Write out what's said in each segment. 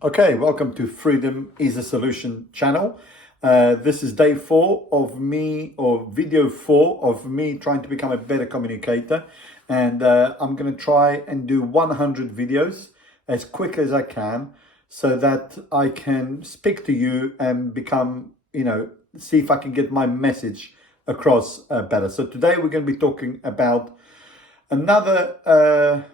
Okay, welcome to Freedom is a Solution channel. This is day 4 of me, or video 4 of me trying to become a better communicator. And I'm going to try and do 100 videos as quick as I can so that I can speak to you and become, see if I can get my message across better. So today we're going to be talking about another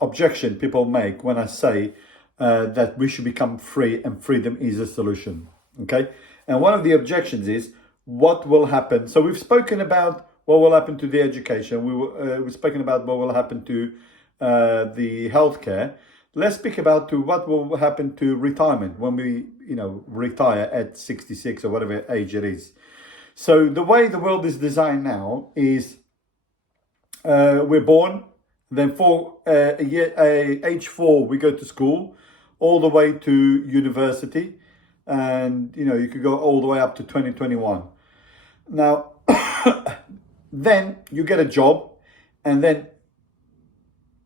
objection people make when I say that we should become free and freedom is a solution. Okay. And one of the objections is what will happen. So we've spoken about what will happen to the education. We've spoken about what will happen to the healthcare. Let's speak about to what will happen to retirement when we, retire at 66 or whatever age it is. So the way the world is designed now is we're born, then age 4 we go to school, all the way to university, and you could go all the way up to 2021. Now then you get a job, and then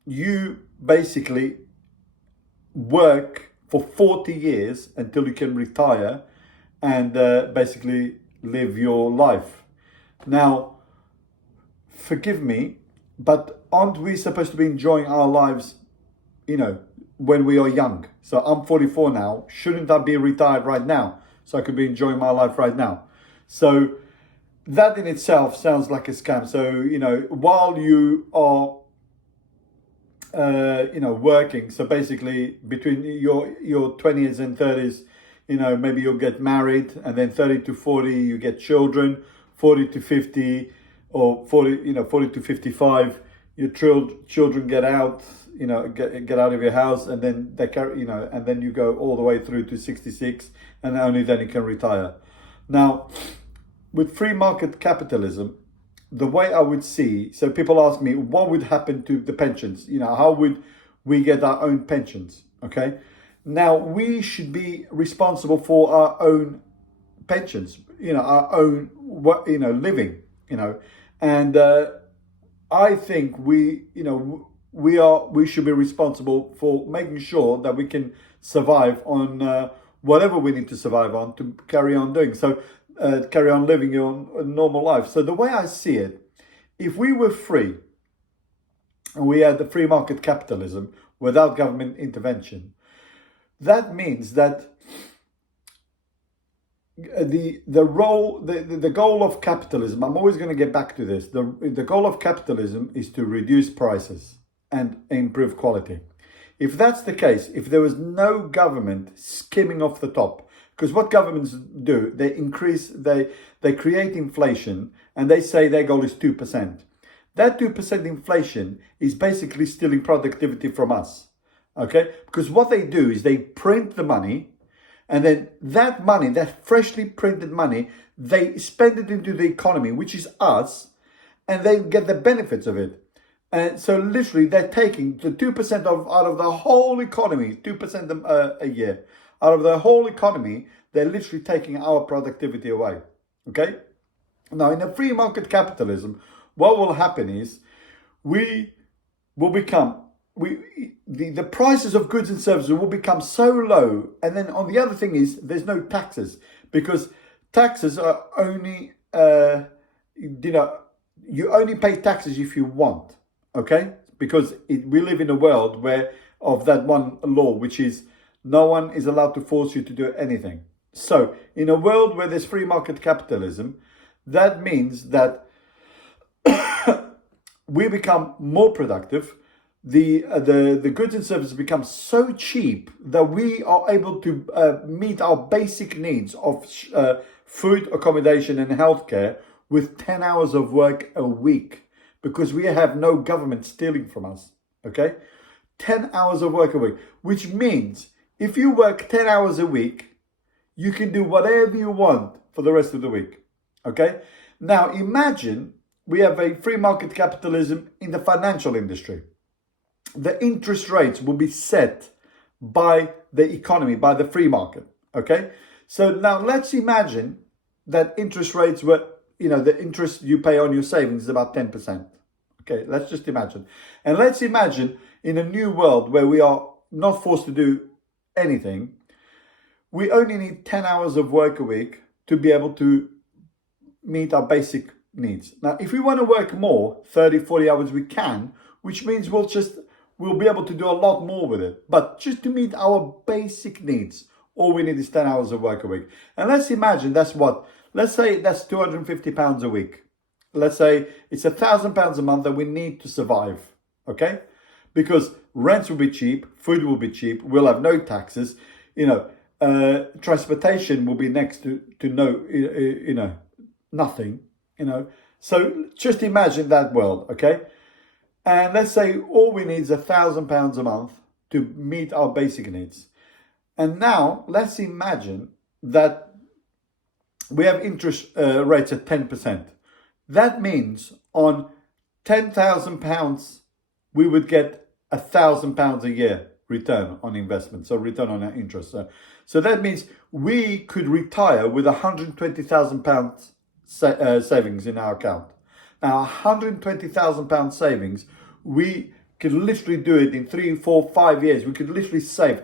you basically work for 40 years until you can retire and basically live your life. Now forgive me, but aren't we supposed to be enjoying our lives, when we are young? So I'm 44 now. Shouldn't I be retired right now so I could be enjoying my life right now? So that in itself sounds like a scam. So, while you are, working, so basically between your 20s and 30s, maybe you'll get married, and then 30 to 40, you get children, 40 to 50, or 40 to 55, your children get out, get out of your house, and then they carry, and then you go all the way through to 66, and only then you can retire. Now, with free market capitalism, the way I would see, so people ask me, what would happen to the pensions? How would we get our own pensions? Okay. Now, we should be responsible for our own pensions, our own, living, and I think we should be responsible for making sure that we can survive on whatever we need to survive on to carry on doing. So carry on living your normal life. So the way I see it, if we were free and we had the free market capitalism without government intervention, that means that the goal of capitalism, I'm always going to get back to this, the goal of capitalism is to reduce prices and improve quality. If that's the case, if there was no government skimming off the top, because what governments do, they create inflation, and they say their goal is 2%. That 2% inflation is basically stealing productivity from us. Okay? Because what they do is they print the money, and then that money, that freshly printed money, they spend it into the economy, which is us, and they get the benefits of it. And so literally they're taking the 2% out of the whole economy, 2% a year. Out of the whole economy, they're literally taking our productivity away. Okay? Now, in a free market capitalism, what will happen is we will become, the prices of goods and services will become so low. And then on the other thing is there's no taxes, because taxes are only, you only pay taxes if you want. Okay? Because we live in a world where of that one law, which is no one is allowed to force you to do anything. So in a world where there's free market capitalism, that means that we become more productive. The goods and services become so cheap that we are able to meet our basic needs of food, accommodation, and healthcare with 10 hours of work a week, because we have no government stealing from us. Okay? 10 hours of work a week, which means if you work 10 hours a week, you can do whatever you want for the rest of the week. Okay? Now imagine we have a free market capitalism in the financial industry. The interest rates will be set by the economy, by the free market. Okay? So now let's imagine that interest rates were, the interest you pay on your savings is about 10%. Okay, let's just imagine. And let's imagine in a new world where we are not forced to do anything, we only need 10 hours of work a week to be able to meet our basic needs. Now, if we want to work more, 30, 40 hours, we can, which means we'll be able to do a lot more with it. But just to meet our basic needs, all we need is 10 hours of work a week. And let's imagine let's say that's £250 a week. Let's say it's £1,000 a month that we need to survive, okay? Because rents will be cheap, food will be cheap, we'll have no taxes, transportation will be next to no, nothing, So just imagine that world, okay? And let's say all we need is £1,000 a month to meet our basic needs. And now let's imagine that we have interest rates at 10%. That means on £10,000, we would get £1,000 a year return on investment, so return on our interest. So that means we could retire with £120,000 savings in our account. Now, £120,000 savings, we could literally do it in 3, 4, 5 years. We could literally save.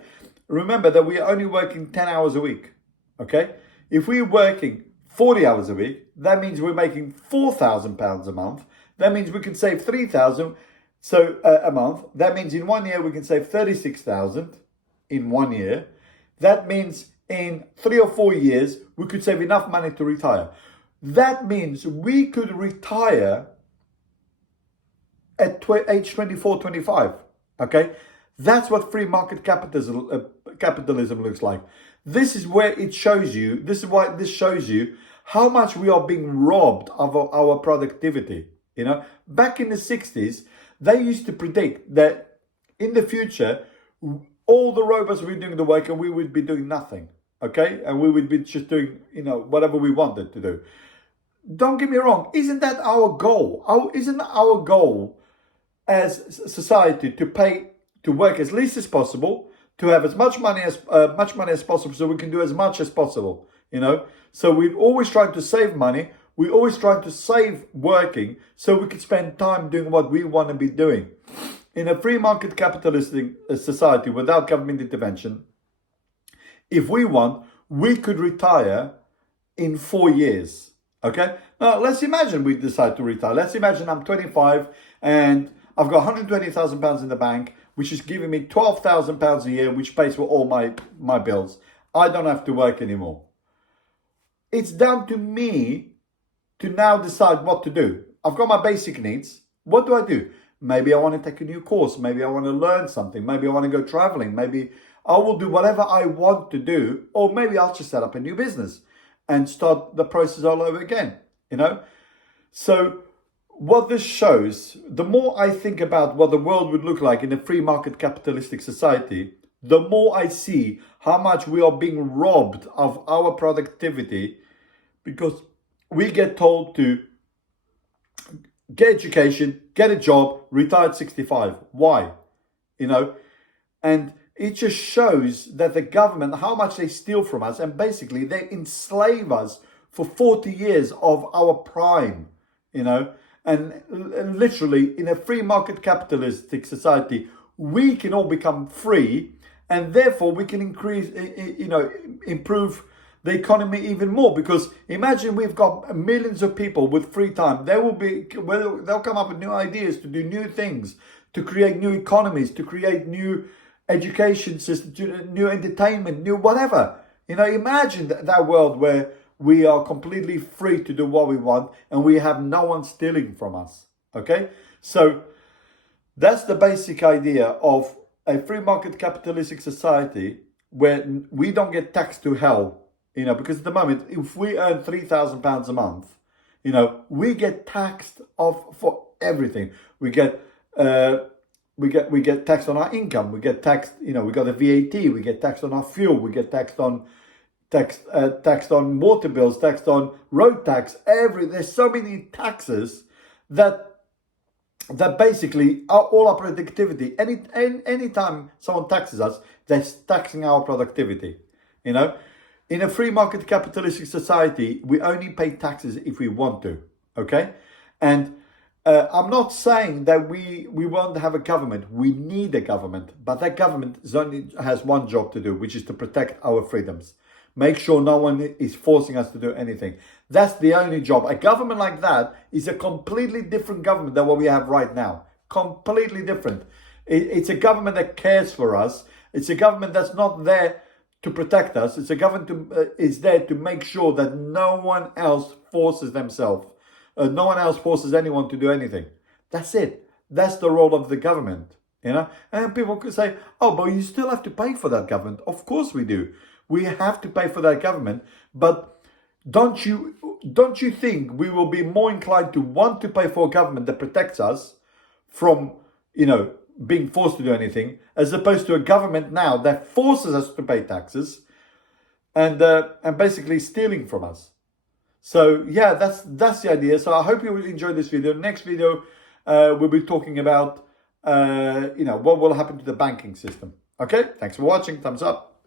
Remember that we are only working 10 hours a week, okay? If we're working 40 hours a week, that means we're making £4,000 a month. That means we can save £3,000 a month. That means in 1 year we can save £36,000 in 1 year. That means in 3 or 4 years we could save enough money to retire. That means we could retire at age 24, 25. Okay, that's what free market capitalism looks like. This is where it shows you. This is why this shows you how much we are being robbed of our productivity. Back in the 60s, they used to predict that in the future, all the robots would be doing the work and we would be doing nothing. Okay, and we would be just doing whatever we wanted to do. Don't get me wrong. Isn't that our goal? Isn't our goal as society to work as least as possible, to have as much money as possible, so we can do as much as possible? So we always try to save money. We always try to save working so we can spend time doing what we want to be doing. In a free market capitalistic society without government intervention, if we want, we could retire in 4 years. Okay, now let's imagine we decide to retire. Let's imagine I'm 25 and I've got £120,000 in the bank, which is giving me £12,000 a year, which pays for all my bills. I don't have to work anymore. It's down to me to now decide what to do. I've got my basic needs. What do I do? Maybe I want to take a new course. Maybe I want to learn something. Maybe I want to go traveling. Maybe I will do whatever I want to do. Or maybe I'll just set up a new business and start the process all over again, So what this shows, the more I think about what the world would look like in a free market capitalistic society, the more I see how much we are being robbed of our productivity because we get told to get education, get a job, retire at 65. Why? And it just shows that the government, how much they steal from us, and basically they enslave us for 40 years of our prime, and literally in a free market capitalistic society, we can all become free and therefore we can improve the economy even more, because imagine we've got millions of people with free time. They'll come up with new ideas to do new things, to create new economies, to create new education system, new entertainment, new whatever. Imagine that world where we are completely free to do what we want and we have no one stealing from us. Okay, so that's the basic idea of a free market capitalistic society where we don't get taxed to hell. Because at the moment, if we earn £3,000 a month, we get taxed for everything. We get taxed on our income. We get taxed, we got the VAT. We get taxed on our fuel. We get taxed on water bills, taxed on road tax. There's so many taxes that basically all our productivity. Anytime someone taxes us, they're taxing our productivity. In a free market capitalistic society, we only pay taxes if we want to. Okay, and I'm not saying that we won't have a government. We need a government, but that government only has one job to do, which is to protect our freedoms. Make sure no one is forcing us to do anything. That's the only job. A government like that is a completely different government than what we have right now. Completely different. It's a government that cares for us. It's a government that's not there to protect us. It's a government is there to make sure that no one else forces themselves. No one else forces anyone to do anything. That's it. That's the role of the government, you know. And people could say, "Oh, but you still have to pay for that government." Of course we do. We have to pay for that government. But don't you think we will be more inclined to want to pay for a government that protects us from, being forced to do anything, as opposed to a government now that forces us to pay taxes and basically stealing from us? So yeah, that's the idea. So I hope you will enjoy this video. Next video, we'll be talking about what will happen to the banking system. Okay, thanks for watching. Thumbs up.